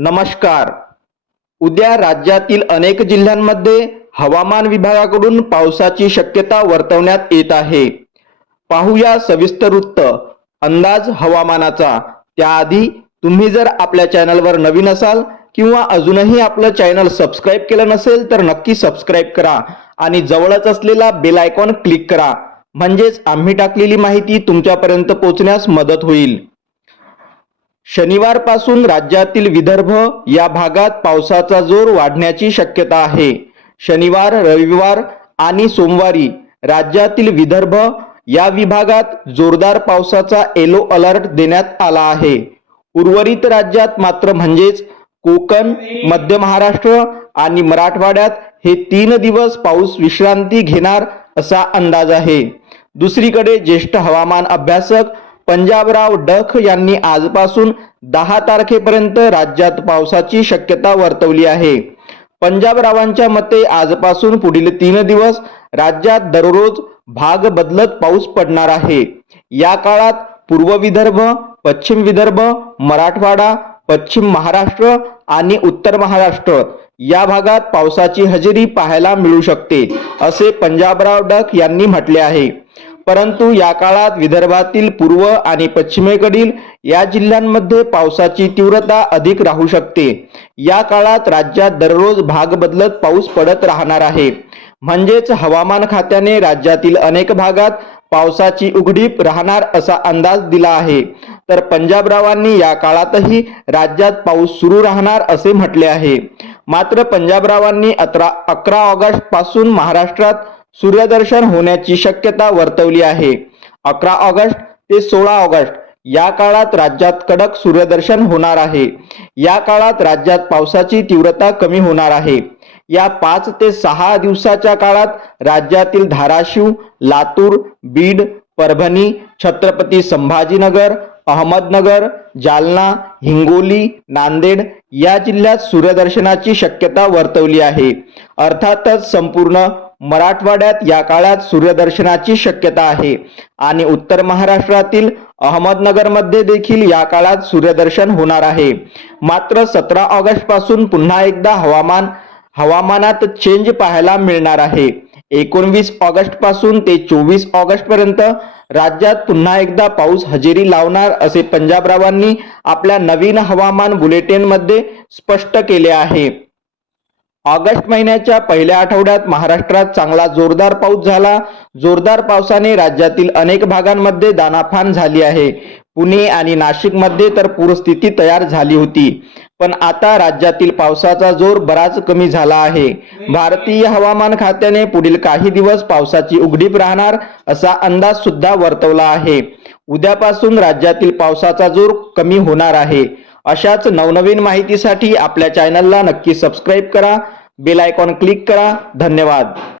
नमस्कार. उद्या राज्यातील अनेक जिल्ह्यांमध्ये हवामान विभागाकडून पावसाची शक्यता वर्तवण्यात येत आहे. पाहूया सविस्तर वृत्त अंदाज हवामानाचा. त्याआधी तुम्ही जर आपल्या चॅनलवर नवीन असाल किंवा अजूनही आपलं चॅनल सबस्क्राईब केलं नसेल तर नक्की सबस्क्राईब करा आणि जवळच असलेला बेल आयकॉन क्लिक करा. म्हणजेच आम्ही टाकलेली माहिती तुमच्यापर्यंत पोहोचण्यास मदत होईल. शनिवारपासून राज्यातील विदर्भ या भागात पावसाचा जोर वाढण्याची शक्यता आहे. शनिवार रविवार आणि सोमवारी राज्यातील विदर्भ या विभागात जोरदार पावसाचा येलो अलर्ट देण्यात आला आहे. उर्वरित राज्यात मात्र म्हणजेच कोकण मध्य महाराष्ट्र आणि मराठवाड्यात हे तीन दिवस पाऊस विश्रांती घेणार असा अंदाज आहे. दुसरीकडे ज्येष्ठ हवामान अभ्यासक पंजाबराव डख यांनी आजपासून दहा तारखेपर्यंत राज्यात पावसाची शक्यता वर्तवली आहे. पंजाबरावांच्या मते आजपासून पुढील तीन दिवस राज्यात दररोज भाग बदलत पाऊस पडणार आहे. या काळात पूर्व विदर्भ पश्चिम विदर्भ मराठवाडा पश्चिम महाराष्ट्र आणि उत्तर महाराष्ट्र या भागात पावसाची हजेरी पाहायला मिळू शकते असे पंजाबराव डक यांनी म्हटले आहे. परंतु या काळात विदर्भातील पूर्व आणि पश्चिमेकडील या जिल्ह्यांमध्ये पावसाची तीव्रता अधिक राहू शकते. या काळात राज्यात दररोज भाग बदलत पाऊस पडत राहणार आहे. म्हणजेच हवामान खात्याने राज्यातील अनेक भागात पावसाची उघडीप राहणार असा अंदाज दिला आहे. तर पंजाबरावांनी या काळातही राज्यात पाऊस सुरू राहणार असे म्हटले आहे. मात्र पंजाबरावांनी अकरा अकरा ऑगस्टपासून महाराष्ट्रात सूर्यदर्शन होण्याची शक्यता वर्तवली आहे. अकरा ऑगस्ट ते सोळा ऑगस्ट या काळात राज्यात कडक सूर्यदर्शन होणार आहे. या काळात राज्यात पावसाची तीव्रता कमी होणार आहे. या पाच ते सहा दिवसाच्या काळात राज्यातील धाराशिव लातूर बीड परभणी छत्रपती संभाजीनगर अहमदनगर जालना हिंगोली नांदेड या जिल्ह्यात सूर्यदर्शनाची शक्यता वर्तवली आहे. अर्थातच संपूर्ण मराठवाड्यात या काळात सूर्यदर्शनाची शक्यता आहे. आणि उत्तर महाराष्ट्रातील अहमदनगरमध्ये देखील या काळात सूर्यदर्शन होणार आहे. मात्र सतरा ऑगस्टपासून पुन्हा एकदा हवामान हवामानात चेंज पाहायला मिळणार आहे. एकोणवीस ऑगस्टपासून ते चोवीस ऑगस्ट पर्यंत राज्यात पुन्हा एकदा पाऊस हजेरी लावणार असे पंजाबरावांनी आपल्या नवीन हवामान बुलेटिनमध्ये स्पष्ट केले आहे. ऑगस्ट महिन्याच्या पहिल्या आठवड्यात महाराष्ट्रात चांगला जोरदार पाऊस झाला. जोरदार पावसाने राज्यातील अनेक भागांमध्ये दानाफान झाली आहे. पुणे आणि नाशिकमध्ये तर पूरस्थिती तयार झाली होती. पण आता राज्यातील पावसाचा जोर बराच कमी झाला आहे. भारतीय हवामान खात्याने पुढील काही दिवस पावसाची उघडीप राहणार असा अंदाज सुद्धा वर्तवला आहे. उद्यापासून राज्यातील पावसाचा जोर कमी होणार आहे. अशाच नवनवीन माहितीसाठी आपल्या चॅनलला नक्की सबस्क्राईब करा. बेल आयकॉन क्लिक करा. धन्यवाद.